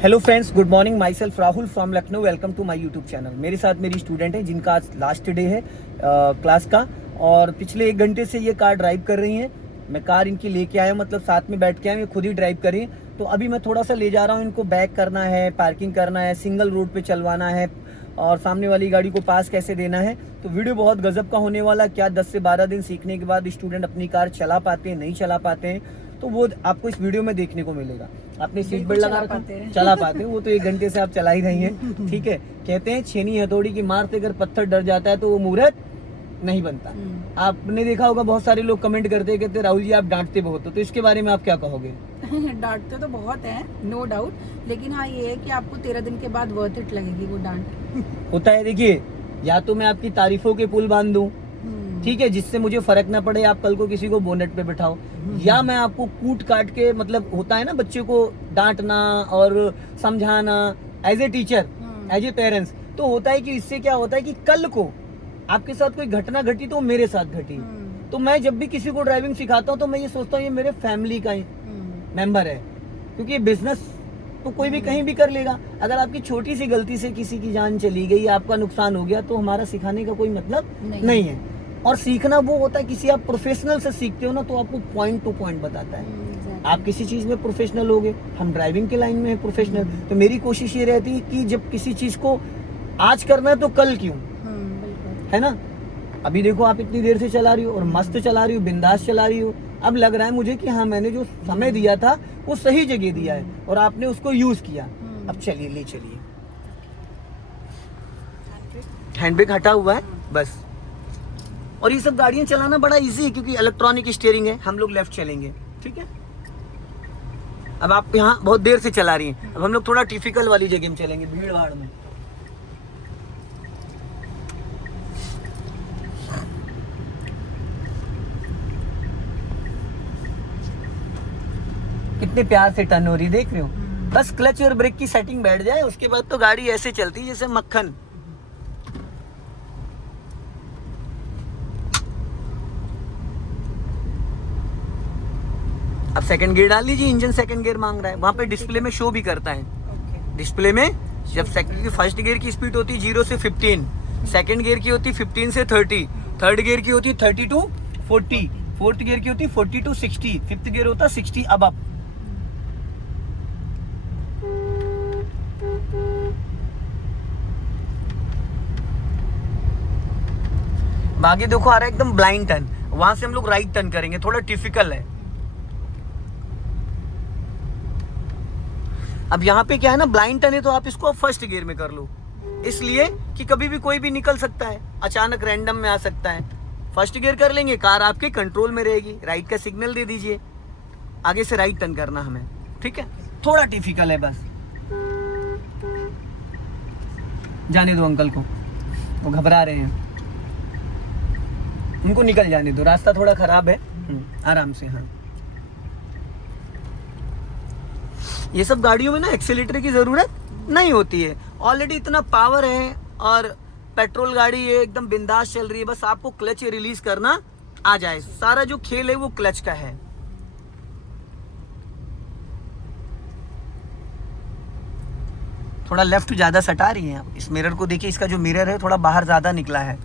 Hello friends, good morning. Myself Rahul from Lucknow. Welcome to my YouTube channel. मेरे साथ मेरी student है जिनका आज लास्ट डे है क्लास का, और पिछले 1 घंटे से ये कार ड्राइव कर रही हैं। मैं कार इनकी लेके आया, मतलब साथ में बैठ के आया, ये खुद ही ड्राइव करी। तो अभी मैं थोड़ा सा ले जा रहा हूँ इनको। बैक करना है, पार्किंग करना है, सिंगल रोड पे चलवाना है, और सामने वाली गाड़ी को पास कैसे देना है। तो वीडियो बहुत गजब का होने वाला। क्या 10 से 12 दिन सीखने के बाद स्टूडेंट अपनी कार चला पाते हैं, नहीं चला पाते हैं, तो वो आपको इस वीडियो में देखने को मिलेगा। आपने सीट बेल्ट लगा रखा, चला पाते हैं वो तो 1 घंटे से आप चला ही रही हैं। ठीक है, कहते हैं छेनी हथौड़ी की मार से अगर पत्थर डर जाता है तो वो मूर्त नहीं बनता। आपने देखा होगा बहुत सारे लोग कमेंट करते हैं, कहते राहुल जी आप डांटते बहुत हो, तो इसके बारे में आप क्या कहोगे? डांटते तो बहुत है, नो डाउट, लेकिन हाँ ये है कि आपको 13 दिन के बाद वर्थ इट लगेगी वो डांट। होता है, देखिए, या तो मैं आपकी तारीफों के पुल बांध दूं, ठीक है, जिससे मुझे फर्क ना पड़े, आप कल को किसी को बोनेट पे बिठाओ, या मैं आपको कूट काट के, मतलब होता है ना बच्चे को डांटना और समझाना as a teacher, as a parents, तो होता है कि इससे क्या होता है कि कल को आपके साथ कोई घटना घटी तो मेरे साथ घटी। तो मैं जब भी किसी को ड्राइविंग सिखाता हूँ तो मैं ये सोचता हूँ ये मेरे फैमिली का मेंबर है, क्योंकि बिजनेस तो कोई भी कहीं भी कर लेगा। अगर आपकी छोटी सी गलती से किसी की जान चली गई, आपका नुकसान हो गया, तो हमारा सिखाने का कोई मतलब नहीं है। और सीखना वो होता है, किसी आप प्रोफेशनल से सीखते हो ना, तो आपको पॉइंट टू पॉइंट बताता है। आप किसी चीज में प्रोफेशनल होगे, हम ड्राइविंग के लाइन में है प्रोफेशनल, तो मेरी कोशिश ये रहती है कि जब किसी चीज को आज करना है तो कल क्यों, है ना। अभी देखो आप इतनी देर से चला रही हो और मस्त चला रही हो, बिंदास चला रही हो। अब लग रहा है मुझे कि हाँ, मैंने जो समय दिया था वो सही जगह दिया है और आपने उसको यूज किया। अब चलिए, ले चलिए। हैंड ब्रेक हटा हुआ है बस। और ये सब गाड़ियां चलाना बड़ा इजी है, क्योंकि इलेक्ट्रॉनिक स्टीयरिंग है। हम लोग लेफ्ट चलेंगे, ठीक है। अब आप यहाँ बहुत देर से चला रही हैं, अब हम लोग थोड़ा टिपिकल वाली जगह में चलेंगे, भीड़ भाड़ में। कितने प्यार से टर्न हो रही, देख रहे हो। बस क्लच और ब्रेक की सेटिंग बैठ जाए, उसके बाद तो गाड़ी ऐसे चलती है जैसे मक्खन। अब सेकंड गियर डाल लीजिए, इंजन सेकंड गियर मांग रहा है। वहां पे डिस्प्ले में शो भी करता है। डिस्प्ले में जब फर्स्ट गियर की स्पीड होती है 0 से 15, सेकंड गियर की होती है 15 से 30, थर्ड गियर की होती है 30 टू 40, फोर्थ गियर की होती है 40 टू 60, फिफ्थ गियर होता है 60 अब। आगे देखो आ रहा है एकदम ब्लाइंड टर्न, वहां से हम लोग राइट टर्न करेंगे, थोड़ा टिपिकल है। अब यहाँ पे क्या है ना, ब्लाइंड टर्न है, तो आप इसको फर्स्ट गियर में कर लो, इसलिए कि कभी भी कोई भी निकल सकता है, अचानक रैंडम में आ सकता है। फर्स्ट गियर कर लेंगे, कार आपके कंट्रोल में रहेगी। राइट का सिग्नल दे दीजिए, आगे से राइट टर्न करना हमें, ठीक है। थोड़ा टिपिकल है बस। जाने दो अंकल को, वो घबरा रहे हैं, उनको निकल जाने दो, रास्ता थोड़ा खराब है। आराम से। हाँ, ये सब गाड़ियों में ना एक्सीलेटर की जरूरत नहीं होती है, ऑलरेडी इतना पावर है और पेट्रोल गाड़ी है, एकदम बिंदास चल रही है। बस आपको क्लच रिलीज करना आ जाए, सारा जो खेल है वो क्लच का है। थोड़ा लेफ्ट ज्यादा सटा रही है। इस मिरर को देखिए, इसका जो मिरर है थोड़ा बाहर ज्यादा निकला है।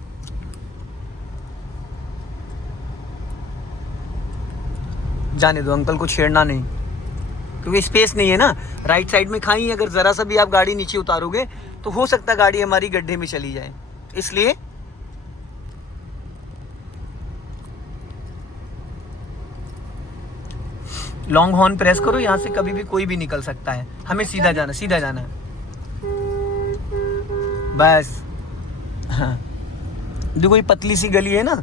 जाने दो, अंकल को छेड़ना नहीं, क्योंकि स्पेस नहीं है ना। राइट साइड में खाई, अगर जरा सा भी आप गाड़ी नीचे उतारोगे तो हो सकता है गाड़ी हमारी गड्ढे में चली जाए, इसलिए लॉन्ग हॉर्न प्रेस करो। यहाँ से कभी भी कोई भी निकल सकता है, हमें सीधा जाना, सीधा जाना है बस। हाँ, देखो ये पतली सी गली है ना,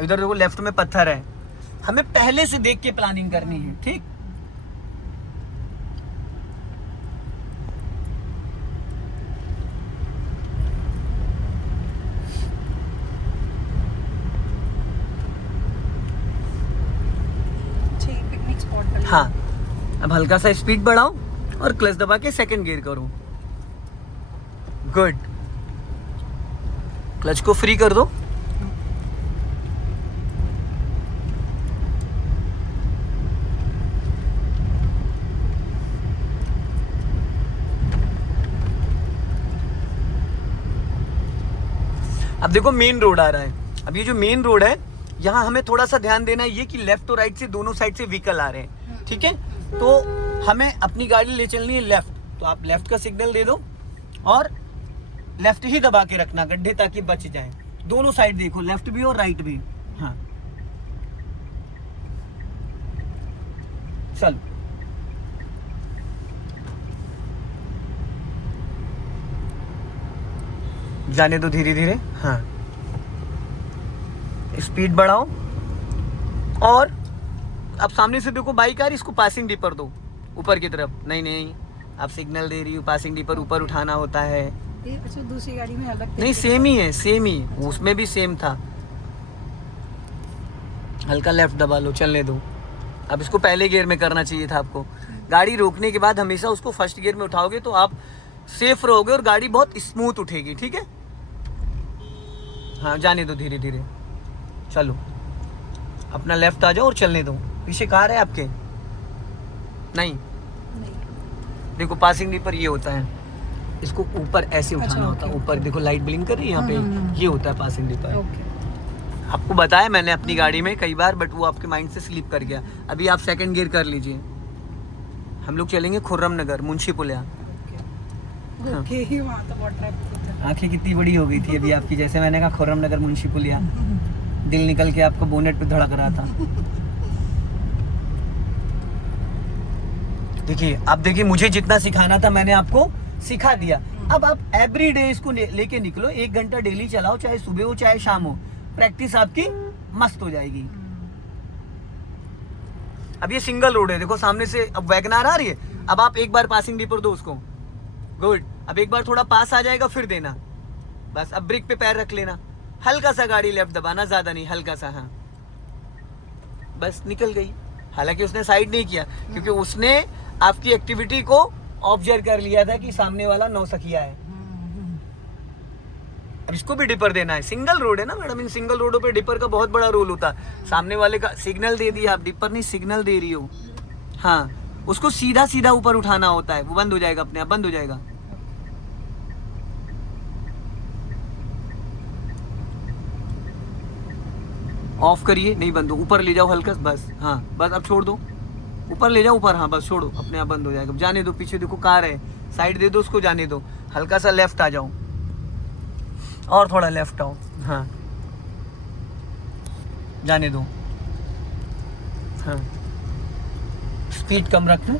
इधर देखो लेफ्ट में पत्थर है, हमें पहले से देख के प्लानिंग करनी है, ठीक। Picnic spot. हाँ, अब हल्का सा स्पीड बढ़ाओ और क्लच दबा के सेकंड गियर करो। गुड, क्लच को फ्री कर दो। अब देखो मेन रोड आ रहा है, अब ये जो मेन रोड है यहाँ हमें थोड़ा सा ध्यान देना है ये कि लेफ्ट और राइट से दोनों साइड से व्हीकल आ रहे हैं, ठीक है। तो हमें अपनी गाड़ी ले चलनी है लेफ्ट, तो आप लेफ्ट का सिग्नल दे दो और लेफ्ट ही दबा के रखना गड्ढे ताकि बच जाए। दोनों साइड देखो, लेफ्ट भी और राइट भी। हाँ चल, जाने दो धीरे धीरे। हाँ स्पीड बढ़ाओ और अब सामने से देखो बाइक आ रही, इसको पासिंग डीपर दो ऊपर की तरफ। नहीं नहीं, आप सिग्नल दे रही हो, पासिंग डीपर ऊपर उठाना होता है। अच्छा दूसरी गाड़ी में अलग नहीं सेम ही है, सेम ही, उसमें भी सेम था। हल्का लेफ्ट दबा लो, चलने दो। अब इसको पहले गियर में करना चाहिए था आपको। गाड़ी रोकने के बाद हमेशा उसको फर्स्ट गियर में उठाओगे तो आप सेफ रहोगे और गाड़ी बहुत स्मूथ उठेगी, ठीक है। हाँ जाने दो धीरे धीरे, चलो अपना लेफ्ट आ जाओ और चलने दो। पीछे कार है आपके? नहीं, देखो पासिंग डीपर ये होता है, इसको ऊपर ऐसे उठाना होता है। ऊपर देखो लाइट ब्लिंक कर रही है यहाँ पे, ये होता है पासिंग डीपर। आपको बताया मैंने अपनी गाड़ी में कई बार, बट वो आपके माइंड से स्लिप कर गया। अभी आप सेकंड गियर कर लीजिए। हम लोग चलेंगे खुर्रम नगर, मुंशी पुलिया। आंखें कितनी बड़ी हो गई थी अभी आपकी, जैसे मैंने कहा खुर्रम नगर मुंशी पुलिया, दिल निकल के आपको बोनेट पे धड़क रहा था। देखिए अब देखिए, मुझे जितना सिखाना था मैंने आपको सिखा दिया। अब आप एवरी डे इसको लेके निकलो, 1 घंटा डेली चलाओ, चाहे सुबह हो चाहे शाम हो, प्रैक्टिस आपकी मस्त हो जाएगी। अब ये सिंगल रोड है, देखो सामने से अब वैगनार आ रही है। अब आप एक बार पासिंग डीपर दो उसको, गुड। अब एक बार थोड़ा पास आ जाएगा फिर देना, बस। अब ब्रेक पे पैर रख लेना, हल्का सा गाड़ी लेफ्ट दबाना, ज्यादा नहीं, हल्का सा। हाँ बस निकल गई। हालांकि उसने साइड नहीं किया क्योंकि उसने आपकी एक्टिविटी को ऑब्जर्व कर लिया था कि सामने वाला नौसखिया है। अब इसको भी डिपर देना है, सिंगल रोड है ना मैडम, इन सिंगल रोडों पे डिपर का बहुत बड़ा रोल होता है। सामने वाले का सिग्नल दे दिया, आप डिपर नहीं सिग्नल दे रही हो। हाँ उसको सीधा सीधा ऊपर उठाना होता है, वो बंद हो जाएगा, अपने आप बंद हो जाएगा। ऑफ करिए, नहीं बंद हो, ऊपर ले जाओ हल्का, बस। हाँ बस अब छोड़ दो, ऊपर ले जाओ ऊपर। हाँ बस छोड़ो, अपने आप बंद हो जाएगा। जाने दो, पीछे देखो कार है, साइड दे दो उसको, जाने दो। हल्का सा लेफ्ट आ जाओ और थोड़ा लेफ्ट आओ। हाँ जाने दो। हाँ स्पीड कम रखना।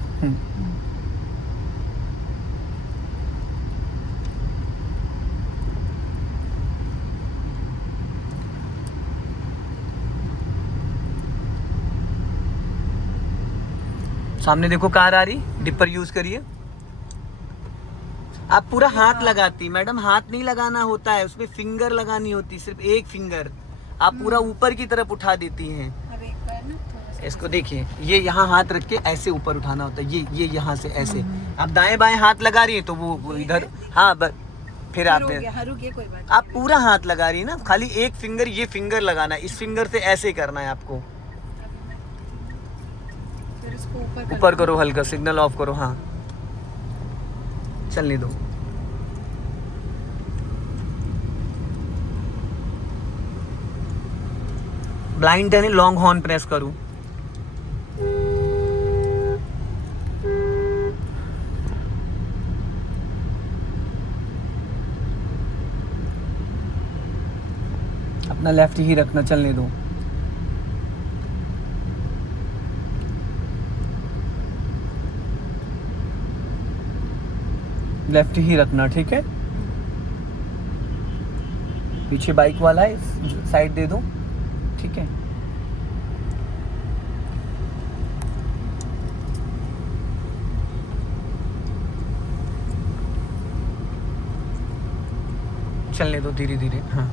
सामने देखो कार आ रही, डिपर यूज करिए। आप पूरा हाथ लगाती मैडम, हाथ नहीं लगाना होता है, उसमें फिंगर लगानी होती, सिर्फ एक फिंगर। आप पूरा ऊपर की तरफ उठा देती हैं। अब एक बार ना इसको देखिए, ये यहाँ हाथ रख के ऐसे ऊपर उठाना होता है, ये यहाँ से ऐसे। आप दाएं बाएं हाथ लगा रही है तो वो इधर। हाँ बस फिर आपने, कोई बात आप पूरा हाथ लगा रही है ना, खाली एक फिंगर, ये फिंगर लगाना है, इस फिंगर से ऐसे करना है आपको। फिर इसको ऊपर करो हल्का, सिग्नल ऑफ करो। हाँ चलने दो। ब्लाइंड है, लॉन्ग हॉर्न प्रेस करूं। अपना लेफ्ट ही रखना, चलने दो। लेफ्ट ही रखना, ठीक है। पीछे बाइक वाला है, साइड दे दो, ठीक है। चलने दो धीरे धीरे। हाँ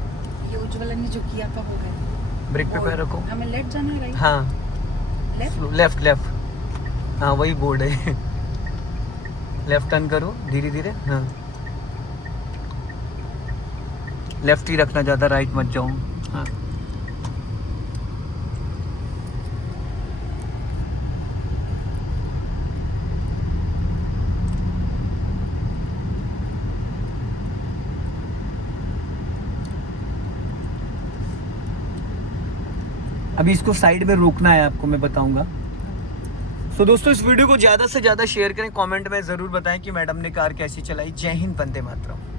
ये उज्ज्वला ने जो किया था हो गया। ब्रेक पे पैर रखो। हमें लेफ्ट जाना है, राइट? हाँ लेफ्ट लेफ्ट लेफ्ट। हाँ वही बोर्ड है। लेफ्ट टर्न करो धीरे धीरे। हाँ लेफ्ट ही रखना, ज़्यादा राइट मत जाओ। हाँ अभी इसको साइड में रोकना है आपको, मैं बताऊंगा। तो दोस्तों इस वीडियो को ज़्यादा से ज़्यादा शेयर करें, कमेंट में ज़रूर बताएं कि मैडम ने कार कैसी चलाई। जय हिंद, वंदे मातरम।